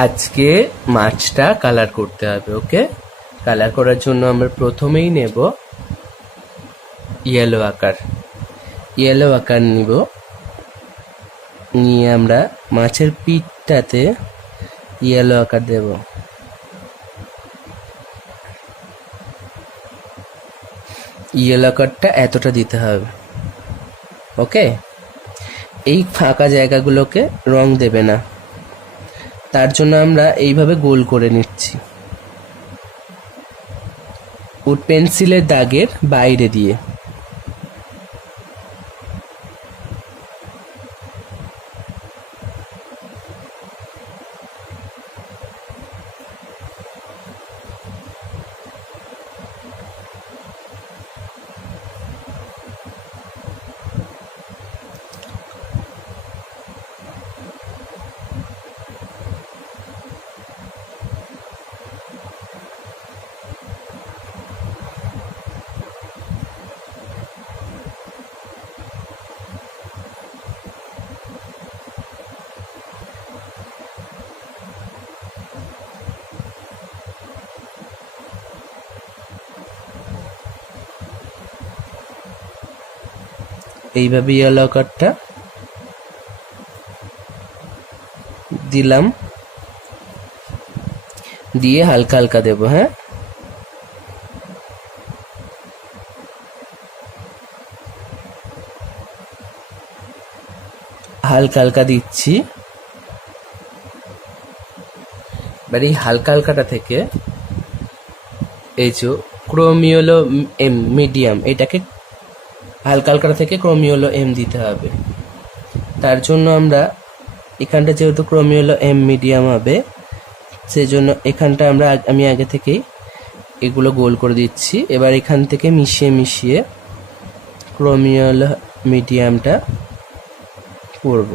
আজকে মাছটা কালার করতে হবে। ওকে, কালার করার জন্য আমরা প্রথমেই নেব ইয়েলো আকার। ইয়েলো আকার নিব, নিয়ে আমরা মাছের পিঠটাতে ইয়েলো আকার দেব। ইয়েলো আকারটা এতটা দিতে হবে। ওকে, এই ফাঁকা জায়গাগুলোকে রং দেবে না, তার জন্য আমরা এইভাবে গোল করে নিচ্ছি উড পেন্সিলের দাগের বাইরে দিয়ে। এইভাবে ইয়েলো কার্ডটা দিলাম, দিয়ে হালকা হালকা দেব। হ্যাঁ, হালকা হালকা দিচ্ছি। এবার এই হালকা হালকাটা থেকে এই যে ক্রোমিওলো এম মিডিয়াম, এটাকে হালকা হালকাটা থেকে ক্রোমিওলো এম দিতে হবে। তার জন্য আমরা এখানটা যেহেতু ক্রোমিওলো এম মিডিয়াম হবে, সেজন্য এখানটা আমি আগে থেকেই এগুলো গোল করে দিচ্ছি। এবার এখান থেকে মিশিয়ে মিশিয়ে ক্রোমিওলো মিডিয়ামটা করব।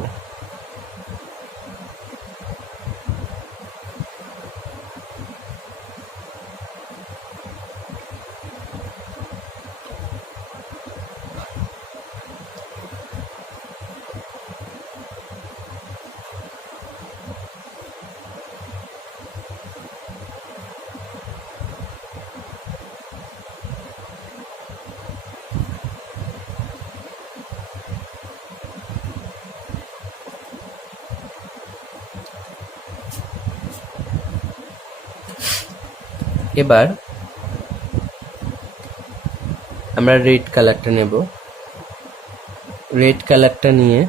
এবার আমরা রেড কালারটা নেব। রেড কালারটা নিয়ে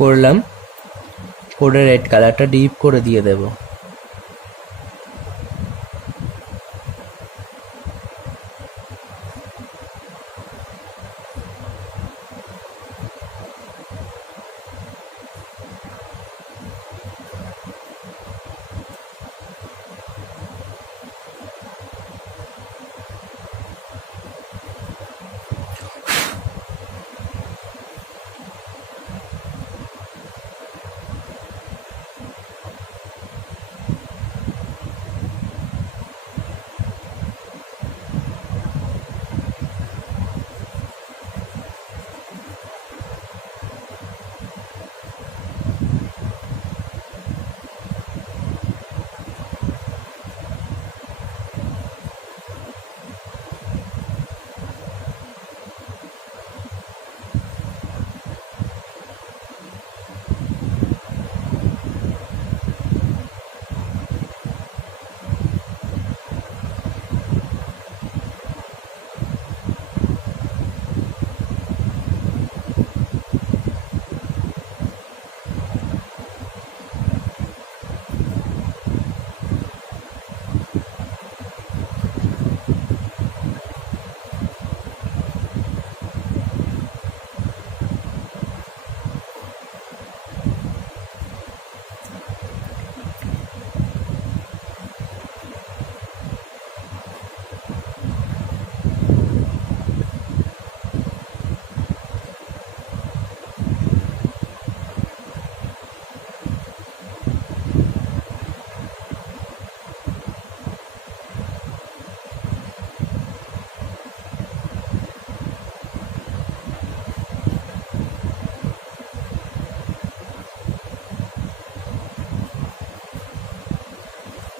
করলাম, করে রেড কালারটা ডিপ করে দিয়ে দেব।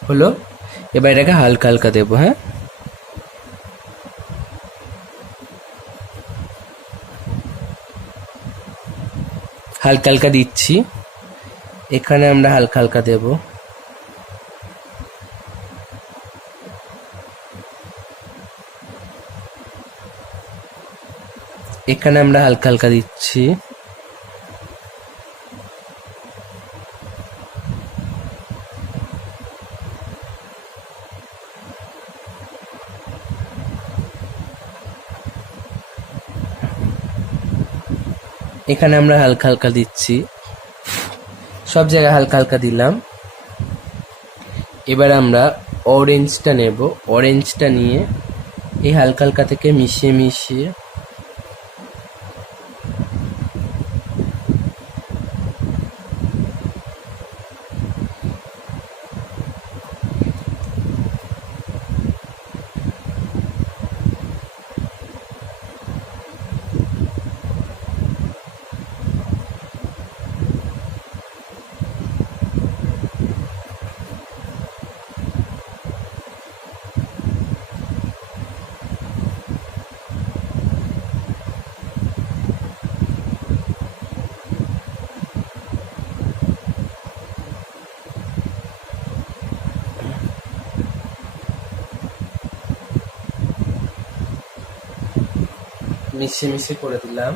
হলো। এবার এটাকে হালকা হালকা দেবো। হ্যাঁ, হালকা হালকা দিচ্ছি। এখানে আমরা হালকা হালকা দেব। এখানে আমরা হালকা হালকা দিচ্ছি। এখানে আমরা হালকা হালকা দিচ্ছি। সব জায়গায় হালকা হালকা দিলাম। এবার আমরা অরেঞ্জটা নেব। অরেঞ্জটা নিয়ে এই হালকা হালকা থেকে মিশিয়ে মিশিয়ে মিশিয়ে মিশিয়ে করে দিলাম।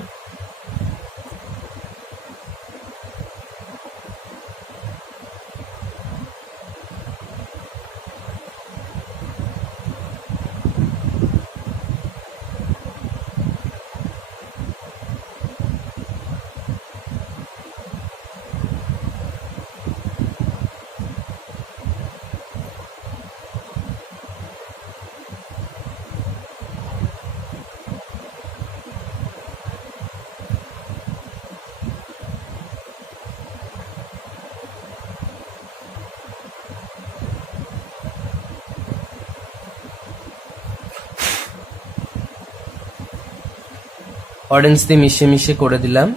অরেঞ্জ দিয়ে মিশিয়ে মিশিয়ে করে দিলাম।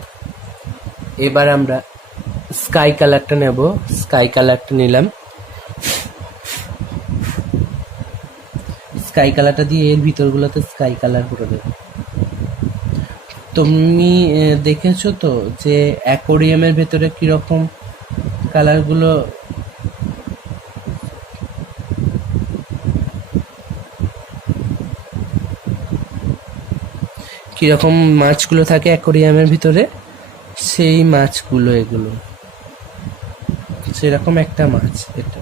এবার আমরা স্কাই কালারটা নেব। স্কাই কালারটা নিলাম। স্কাই কালারটা দিয়ে এর ভিতরগুলোতে স্কাই কালার করে দেব। তুমি দেখেছো তো যে অ্যাকোরিয়ামের ভেতরে কিরকম কালারগুলো কিরকম মাছগুলো থাকে অ্যাকোরিয়ামের ভিতরে, সেই মাছগুলো এগুলো, সেরকম একটা মাছ এটা।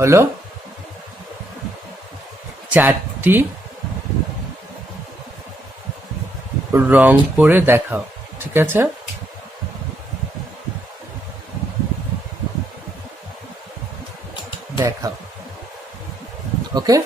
হলো, চারটি রং করে দেখাও। ঠিক আছে, দেখাও। ওকে।